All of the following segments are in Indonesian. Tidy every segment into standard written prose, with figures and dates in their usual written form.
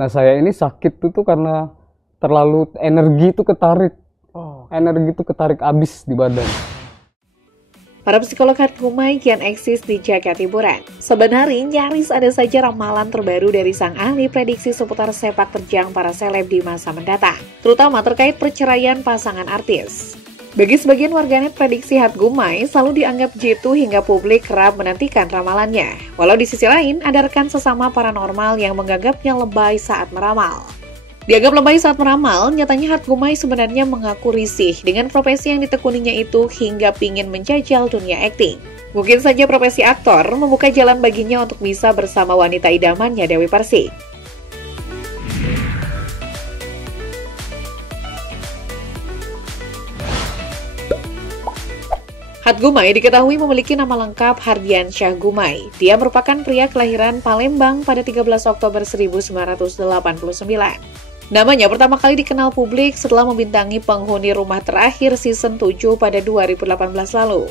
Nah, saya ini sakit tuh karena terlalu energi itu ketarik. Energi itu ketarik abis di badan. Para psikolog Hatgumai kian eksis di jagat hiburan. Sebenarnya nyaris ada saja ramalan terbaru dari sang ahli prediksi seputar sepak terjang para seleb di masa mendatang, terutama terkait perceraian pasangan artis. Bagi sebagian warganet, prediksi Hatgumai selalu dianggap jitu hingga publik kerap menantikan ramalannya. Walau di sisi lain, ada rekan sesama paranormal yang menganggapnya lebay saat meramal. Dianggap lebay saat meramal, nyatanya Hatgumai sebenarnya mengaku risih dengan profesi yang ditekuninya itu hingga pingin menjajal dunia akting. Mungkin saja profesi aktor membuka jalan baginya untuk bisa bersama wanita idamannya Dewi Persik. Hatgumai diketahui memiliki nama lengkap Hardiansyah Gumai. Dia merupakan pria kelahiran Palembang pada 13 Oktober 1989. Namanya pertama kali dikenal publik setelah membintangi Penghuni Rumah Terakhir season 7 pada 2018 lalu.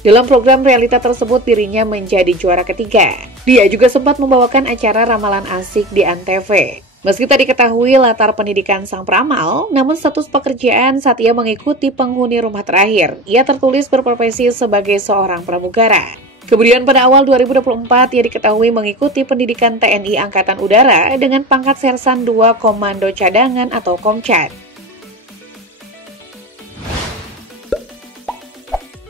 Dalam program realita tersebut dirinya menjadi juara ketiga. Dia juga sempat membawakan acara ramalan asik di Antv. Meski tak diketahui latar pendidikan sang peramal, namun status pekerjaan saat ia mengikuti Penghuni Rumah Terakhir, ia tertulis berprofesi sebagai seorang pramugara. Kemudian pada awal 2024, ia diketahui mengikuti pendidikan TNI Angkatan Udara dengan pangkat Sersan 2 Komando Cadangan atau Komcat.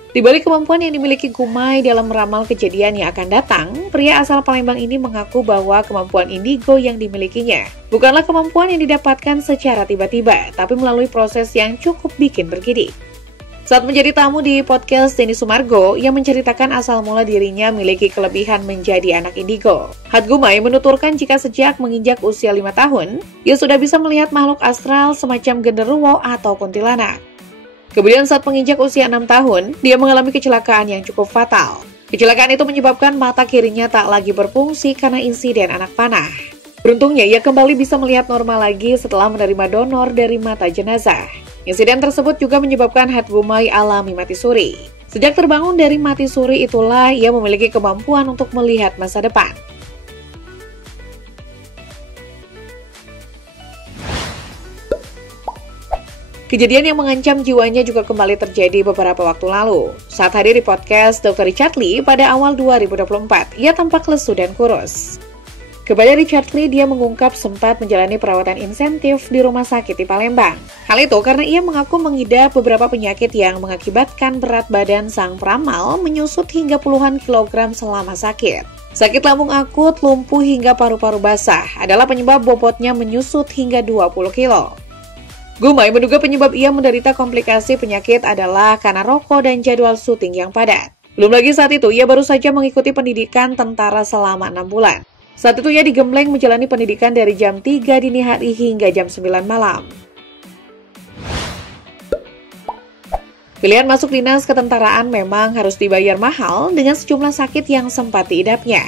Di balik kemampuan yang dimiliki Gumai dalam meramal kejadian yang akan datang, pria asal Palembang ini mengaku bahwa kemampuan indigo yang dimilikinya bukanlah kemampuan yang didapatkan secara tiba-tiba, tapi melalui proses yang cukup bikin bergidik. Saat menjadi tamu di podcast Denny Sumargo, ia menceritakan asal mula dirinya memiliki kelebihan menjadi anak indigo. Hatgumai menuturkan jika sejak menginjak usia 5 tahun, ia sudah bisa melihat makhluk astral semacam genderuwo atau kuntilanak. Kemudian saat menginjak usia 6 tahun, dia mengalami kecelakaan yang cukup fatal. Kecelakaan itu menyebabkan mata kirinya tak lagi berfungsi karena insiden anak panah. Beruntungnya, ia kembali bisa melihat normal lagi setelah menerima donor dari mata jenazah. Insiden tersebut juga menyebabkan Hatgumai alami mati suri. Sejak terbangun dari mati suri itulah ia memiliki kemampuan untuk melihat masa depan. Kejadian yang mengancam jiwanya juga kembali terjadi beberapa waktu lalu. Saat hadir di podcast Dr. Richard Lee pada awal 2024, ia tampak lesu dan kurus. Kepada Richard Lee, dia mengungkap sempat menjalani perawatan insentif di rumah sakit di Palembang. Hal itu karena ia mengaku mengidap beberapa penyakit yang mengakibatkan berat badan sang peramal menyusut hingga puluhan kilogram selama sakit. Sakit lambung akut, lumpuh hingga paru-paru basah adalah penyebab bobotnya menyusut hingga 20 kilo. Gumai menduga penyebab ia menderita komplikasi penyakit adalah karena rokok dan jadwal syuting yang padat. Belum lagi saat itu, ia baru saja mengikuti pendidikan tentara selama 6 bulan. Saat itu ia digembleng menjalani pendidikan dari jam 3 dini hari hingga jam 9 malam. Pilihan masuk dinas ketentaraan memang harus dibayar mahal dengan sejumlah sakit yang sempat diidapnya.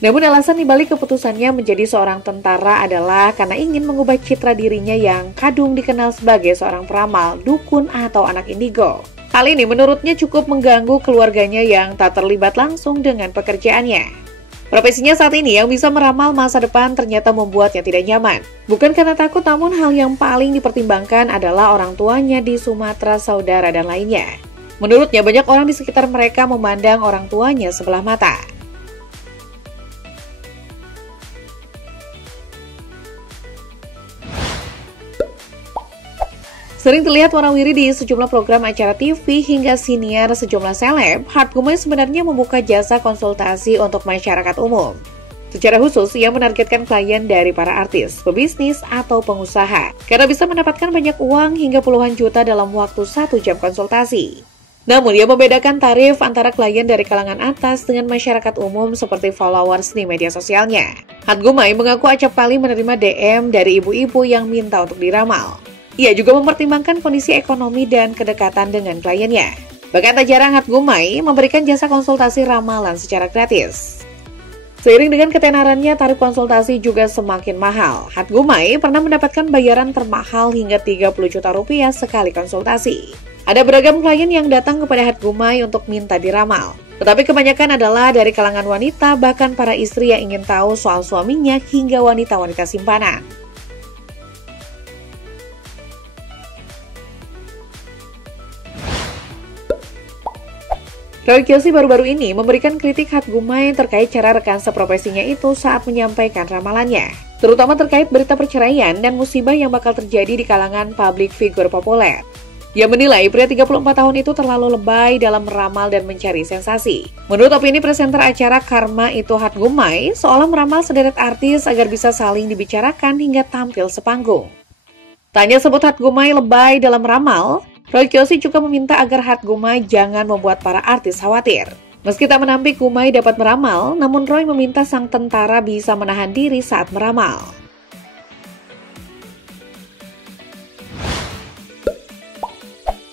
Namun alasan dibalik keputusannya menjadi seorang tentara adalah karena ingin mengubah citra dirinya yang kadung dikenal sebagai seorang peramal, dukun, atau anak indigo. Hal ini menurutnya cukup mengganggu keluarganya yang tak terlibat langsung dengan pekerjaannya. Profesinya saat ini yang bisa meramal masa depan ternyata membuatnya tidak nyaman. Bukan karena takut, namun hal yang paling dipertimbangkan adalah orang tuanya di Sumatera, saudara, dan lainnya. Menurutnya, banyak orang di sekitar mereka memandang orang tuanya sebelah mata. Sering terlihat warawiri di sejumlah program acara TV hingga siniar sejumlah seleb, Hatgumai sebenarnya membuka jasa konsultasi untuk masyarakat umum. Secara khusus, ia menargetkan klien dari para artis, pebisnis, atau pengusaha, karena bisa mendapatkan banyak uang hingga puluhan juta dalam waktu 1 jam konsultasi. Namun, ia membedakan tarif antara klien dari kalangan atas dengan masyarakat umum seperti followers di media sosialnya. Hatgumai mengaku acap kali menerima DM dari ibu-ibu yang minta untuk diramal. Ia juga mempertimbangkan kondisi ekonomi dan kedekatan dengan kliennya. Bahkan tak jarang Hatgumai memberikan jasa konsultasi ramalan secara gratis. Seiring dengan ketenarannya, tarif konsultasi juga semakin mahal. Hatgumai pernah mendapatkan bayaran termahal hingga 30 juta rupiah sekali konsultasi. Ada beragam klien yang datang kepada Hatgumai untuk minta diramal. Tetapi kebanyakan adalah dari kalangan wanita, bahkan para istri yang ingin tahu soal suaminya hingga wanita-wanita simpanan. Roy Kiyoshi baru-baru ini memberikan kritik Hatgumai terkait cara rekan seprofesinya itu saat menyampaikan ramalannya, terutama terkait berita perceraian dan musibah yang bakal terjadi di kalangan publik figur populer. Ia menilai pria 34 tahun itu terlalu lebay dalam meramal dan mencari sensasi. Menurut opini presenter acara Karma itu Hatgumai, seolah meramal sederet artis agar bisa saling dibicarakan hingga tampil sepanggung. Tak hanya sebut Hatgumai lebay dalam meramal, Roy Kiyoshi juga meminta agar Hatgumai jangan membuat para artis khawatir. Meski tak menampik Gumai dapat meramal, namun Roy meminta sang tentara bisa menahan diri saat meramal.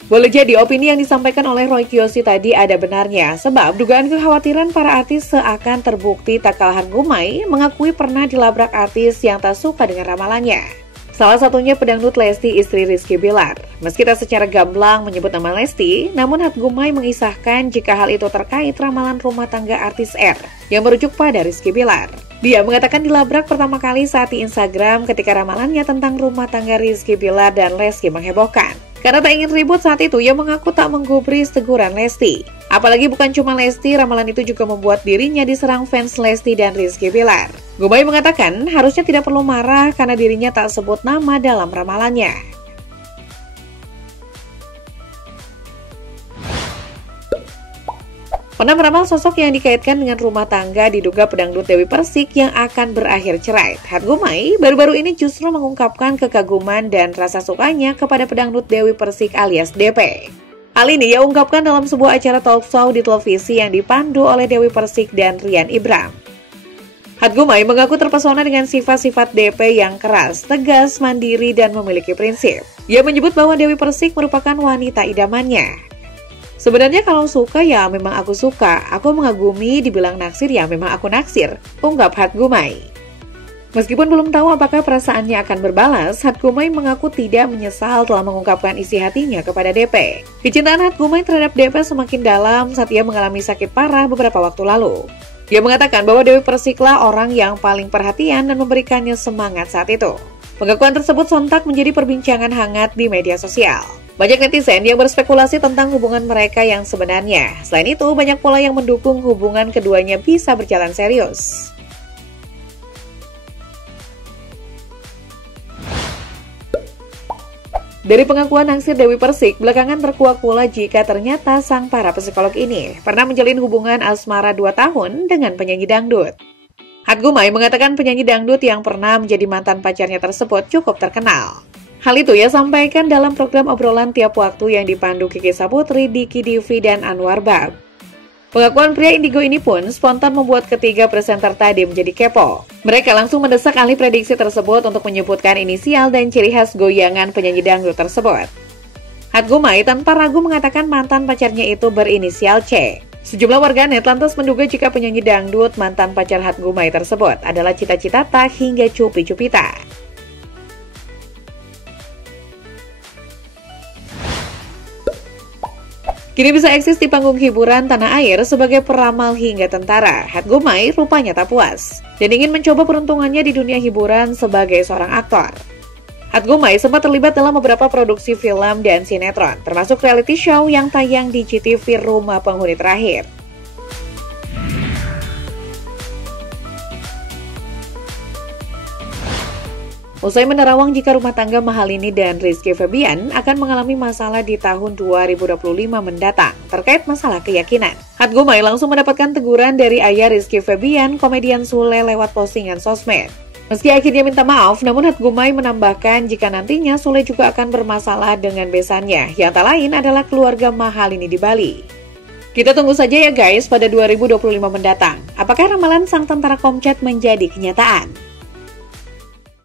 Boleh jadi opini yang disampaikan oleh Roy Kiyoshi tadi ada benarnya, sebab dugaan kekhawatiran para artis seakan terbukti tak kalah Gumai mengakui pernah dilabrak artis yang tak suka dengan ramalannya. Salah satunya pedangdut Lesti istri Rizky Bilar. Meski tak secara gamblang menyebut nama Lesti, namun Hatgumai mengisahkan jika hal itu terkait ramalan rumah tangga artis R yang merujuk pada Rizky Bilar. Dia mengatakan dilabrak pertama kali saat di Instagram ketika ramalannya tentang rumah tangga Rizky Bilar dan Lesti menghebohkan. Karena tak ingin ribut saat itu, ia mengaku tak menggubris teguran Lesti. Apalagi bukan cuma Lesti, ramalan itu juga membuat dirinya diserang fans Lesti dan Rizky Bilar. Gumai mengatakan harusnya tidak perlu marah karena dirinya tak sebut nama dalam ramalannya. Pernah meramal sosok yang dikaitkan dengan rumah tangga diduga pedangdut Dewi Persik yang akan berakhir cerai. Hatgumai baru-baru ini justru mengungkapkan kekaguman dan rasa sukanya kepada pedangdut Dewi Persik alias DP. Hal ini ia ungkapkan dalam sebuah acara talk show di televisi yang dipandu oleh Dewi Persik dan Rian Ibram. Hatgumai mengaku terpesona dengan sifat-sifat DP yang keras, tegas, mandiri, dan memiliki prinsip. Ia menyebut bahwa Dewi Persik merupakan wanita idamannya. Sebenarnya kalau suka ya memang aku suka, aku mengagumi, dibilang naksir ya memang aku naksir, ungkap Hatgumai. Meskipun belum tahu apakah perasaannya akan berbalas, Hatgumai mengaku tidak menyesal telah mengungkapkan isi hatinya kepada DP. Kecintaan Hatgumai terhadap DP semakin dalam saat ia mengalami sakit parah beberapa waktu lalu. Dia mengatakan bahwa Dewi Persiklah orang yang paling perhatian dan memberikannya semangat saat itu. Pengakuan tersebut sontak menjadi perbincangan hangat di media sosial. Banyak netizen yang berspekulasi tentang hubungan mereka yang sebenarnya. Selain itu, banyak pula yang mendukung hubungan keduanya bisa berjalan serius. Dari pengakuan naksir Dewi Persik, belakangan terkuak pula jika ternyata sang para psikolog ini pernah menjalin hubungan asmara 2 tahun dengan penyanyi dangdut. Hatgumai mengatakan penyanyi dangdut yang pernah menjadi mantan pacarnya tersebut cukup terkenal. Hal itu ia sampaikan dalam program obrolan tiap waktu yang dipandu Kiki Saputri, Diki Divi, dan Anwar Bab. Pengakuan pria indigo ini pun spontan membuat ketiga presenter tadi menjadi kepo. Mereka langsung mendesak ahli prediksi tersebut untuk menyebutkan inisial dan ciri khas goyangan penyanyi dangdut tersebut. Hatgumai tanpa ragu mengatakan mantan pacarnya itu berinisial C. Sejumlah warganet lantas menduga jika penyanyi dangdut mantan pacar Hatgumai tersebut adalah Cita Citata hingga Cupi Cupita. Kini bisa eksis di panggung hiburan tanah air sebagai peramal hingga tentara. Hatgumai rupanya tak puas dan ingin mencoba peruntungannya di dunia hiburan sebagai seorang aktor. Hatgumai sempat terlibat dalam beberapa produksi film dan sinetron, termasuk reality show yang tayang di CTV Rumah Penghuni Terakhir. Usai menerawang jika rumah tangga Mahalini dan Rizky Febian akan mengalami masalah di tahun 2025 mendatang terkait masalah keyakinan. Hatgumai langsung mendapatkan teguran dari ayah Rizky Febian, komedian Sule lewat postingan sosmed. Meski akhirnya minta maaf, namun Hatgumai menambahkan jika nantinya Sule juga akan bermasalah dengan besannya, yang tak lain adalah keluarga Mahalini di Bali. Kita tunggu saja ya guys pada 2025 mendatang. Apakah ramalan sang tentara Komcat menjadi kenyataan?